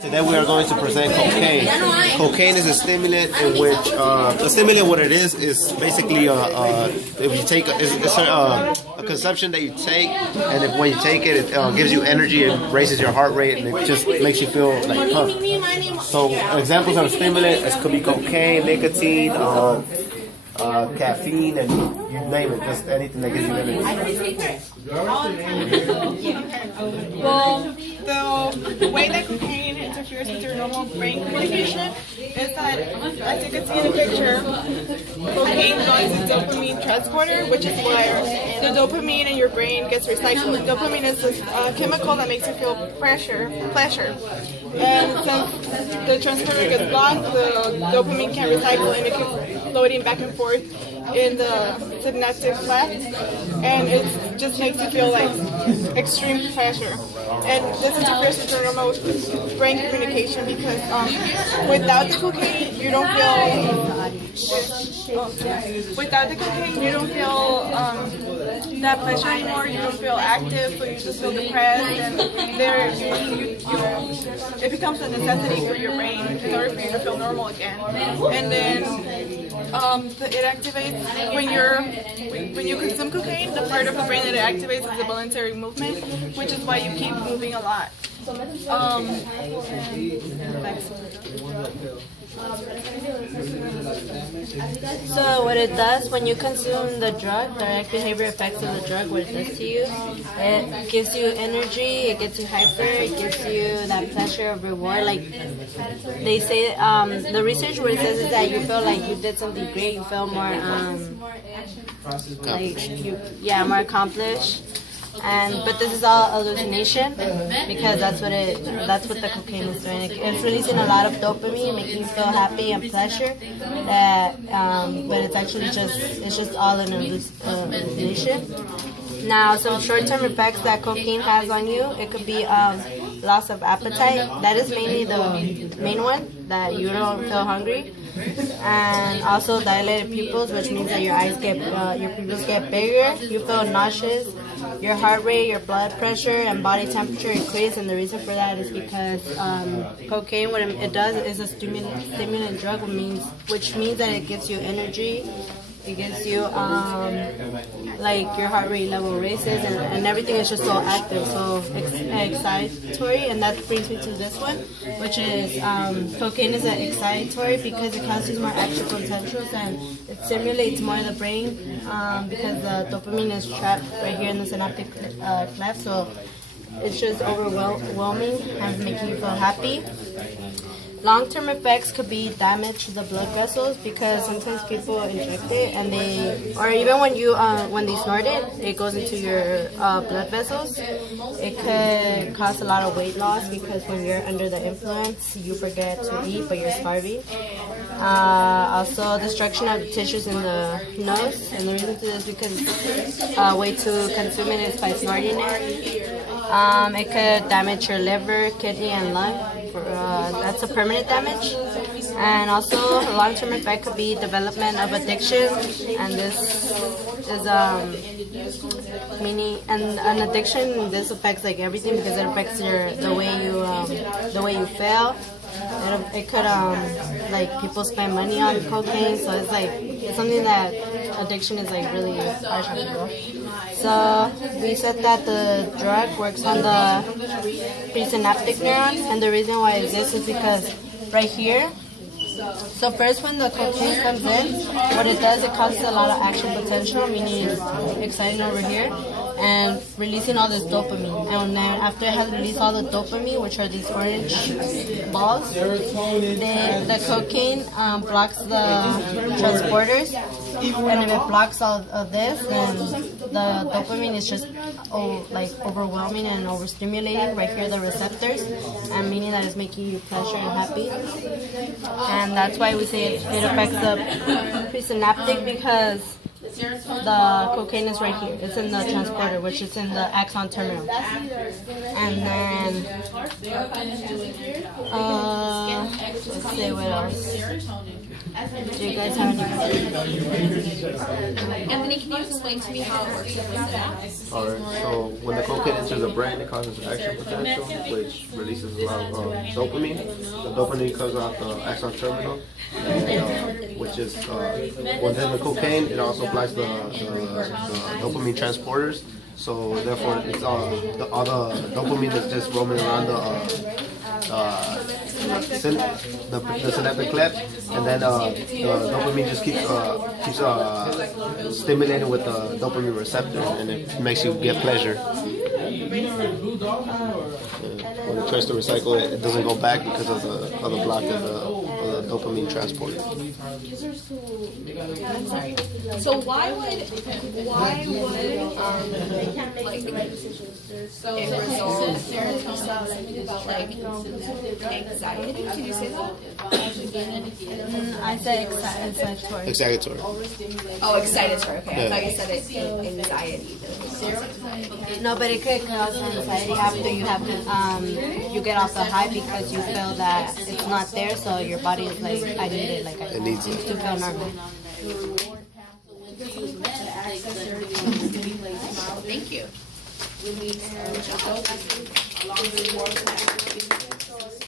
Today we are going to present cocaine. Cocaine is a stimulant in which a stimulant. What it is basically if you take it's a consumption that you take, and if when you take it, it gives you energy, it raises your heart rate, and it just makes you feel like pumped. So examples of a stimulant could be cocaine, nicotine, caffeine, and you name it, just anything that gives you energy. Well, the way that cocaine interferes with your normal brain communication is that, as you can see in the picture, cocaine goes to dopamine transporter, which is where the dopamine in your brain gets recycled. Dopamine is this chemical that makes you feel pleasure. And since the transporter gets blocked, the dopamine can't recycle and it keeps floating back and forth in the synaptic cleft, and it just makes you feel like extreme pleasure. And this interferes with your normal brain communication because without the cocaine you don't feel that pleasure anymore. You don't feel active, so you just feel depressed, and it becomes a necessity for your brain in order for you to feel normal again. And then it activates when you consume cocaine. The part of the brain that it activates is the voluntary movement, which is why you keep moving a lot. So what it does when you consume the drug, direct behavior effects of the drug, what it does to you, it gives you energy, it gets you hyper, it gives you that pleasure of reward. Like they say, the research what it says is that you feel like you did something great, you feel more more accomplished. But this is all hallucination because that's what the cocaine is doing. It's releasing a lot of dopamine, making you feel happy and pleasure. But it's actually just all an hallucination. Now, some short-term effects that cocaine has on you, it could be loss of appetite. That is mainly the main one, that you don't feel hungry. And also dilated pupils, which means that your pupils get bigger. You feel nauseous. Your heart rate, your blood pressure, and body temperature increase. And the reason for that is because cocaine, what it does is a stimulant drug, which means that it gives you energy. It gives you like your heart rate level raises, and everything is just so active, so excitatory. And that brings me to this one, which is cocaine is excitatory because it causes more active potentials and it stimulates more the brain because the dopamine is trapped right here in the synaptic cleft, so it's just overwhelming and making you feel happy. Long-term effects could be damage to the blood vessels because sometimes people inject it and or even when they snort it, it goes into your blood vessels. It could cause a lot of weight loss because when you're under the influence, you forget to eat, but you're starving. Also, destruction of tissues in the nose, and the reason for this is because a way to consume it is by snorting it. It could damage your liver, kidney, and lung. That's a permanent damage. And also a long-term effect could be development of addiction, and this is meaning an addiction. This affects like everything because it affects the way you feel. It could like people spend money on cocaine, so it's something that addiction is like really harsh on people. So we said that the drug works on the presynaptic neurons, and the reason why it exists is because right here. So first, when the cocaine comes in, what it does, it causes a lot of action potential, meaning it's exciting over here, and releasing all this dopamine. And then after it has released all the dopamine, which are these orange balls, then the cocaine blocks the transporters. And if it blocks all of this, then the dopamine is just overwhelming and overstimulating right here, the receptors, and meaning that it's making you pleasure and happy. And that's why we say it affects the presynaptic, because The cocaine is right here. It's in the transporter, which is in the axon terminal. And then, let's see what else. Do you guys have any? Anthony, can you explain to me how it works? Alright, so when the cocaine enters the brain, it causes action potential, which releases a lot of dopamine. The dopamine comes out the axon terminal, and, which is within the cocaine. It also applies the dopamine transporters. So therefore, it's all the dopamine that's just roaming around the synaptic cleft, and then the dopamine just keeps stimulating with the dopamine receptor, and it makes you get pleasure. When it tries to recycle it, it doesn't go back because of the block of the dopamine transporter. So why would like it result in like anxiety? Did you say that? I said excitatory. Excitatory. Oh, excitatory. Okay, Yeah. I thought you said it anxiety. No, but it could cause anxiety after you have you get off the high because you feel that it's not there, so your body is like, I need it, like It needs it. to feel normal. Thank you.